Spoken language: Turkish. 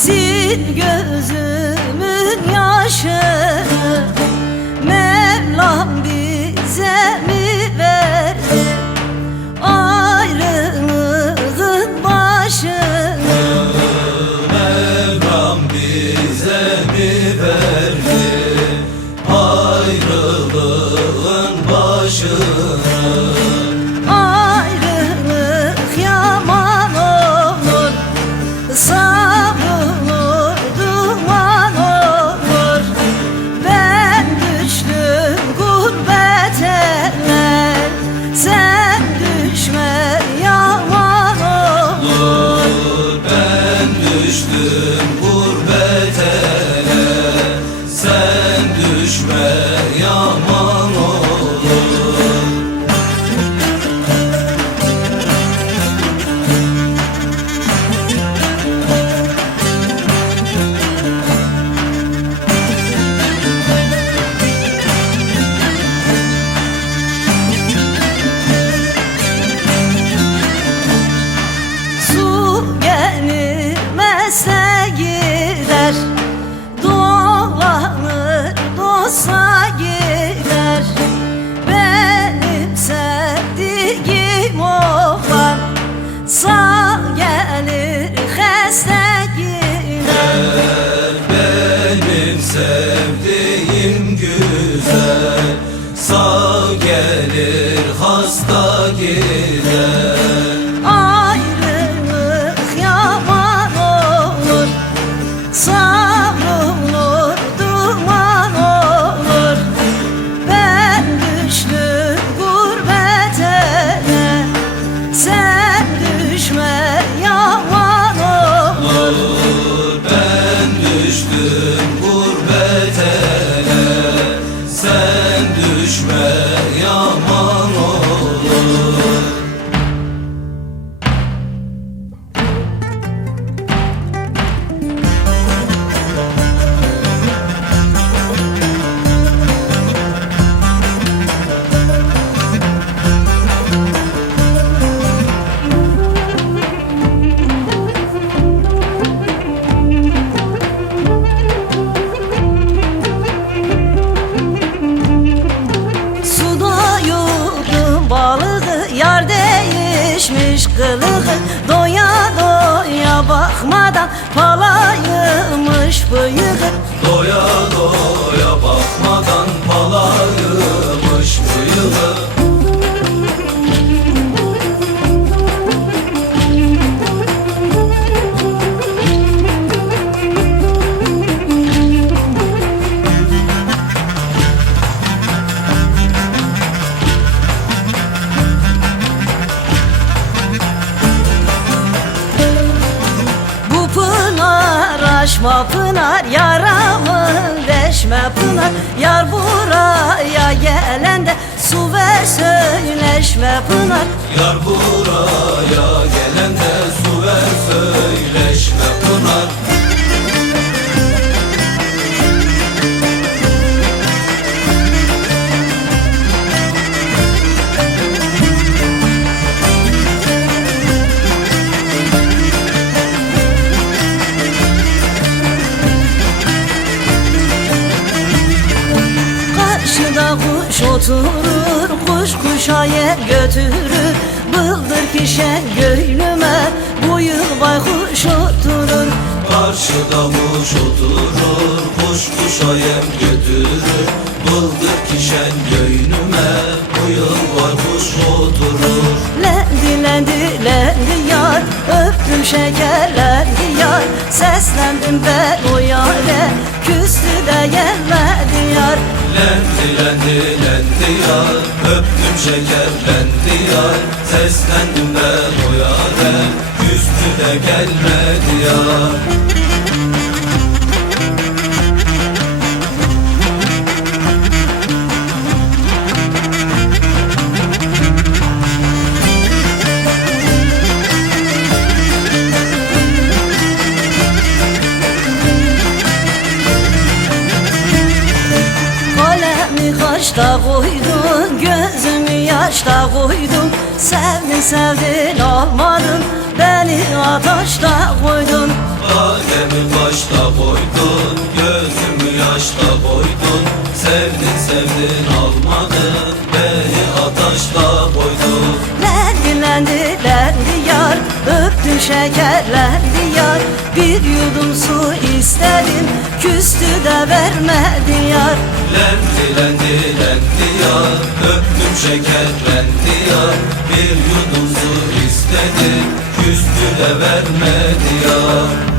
Sil gözümün yaşı. Doya pınar aşma pınar Yaramı deşme pınar. Yar buraya gelende Su ver söyleşme pınar. Yar buraya gelende su kuş oturur Kuş kuşa yer götürür. Bıldır kişen göğlüme Bu yıl baykuş oturur. Karşıda kuş oturur Kuş kuşa yem götürür. Bıldır kişen göynüme Bu yıl var kuş oturur. Lendi lendi lendi yar Öptüm şekerlendi yar. Seslendim ben o yare Küstü de gelmedi yar Lendi lendi lendi yar Öptüm şekerlendi yar Seslendim ben o yare. Küstü de gelmedi yar Kaşta koydun Gözümü yaşta koydum Sevdin sevdin almadın Beni ateşte koydun. Kalemi başta koydun Gözümü yaş taşta koydun. Sevdin sevdin almadın Beni ataşta koydun. Lendi lendi lendi yar. Öptüm şekerlendi yar Bir yudum su istedim Küstü de vermedi yar. Lendi lendi lendi ya Öptüm şekerlendi ya Bir yudum su istedi Küstü de vermedi ya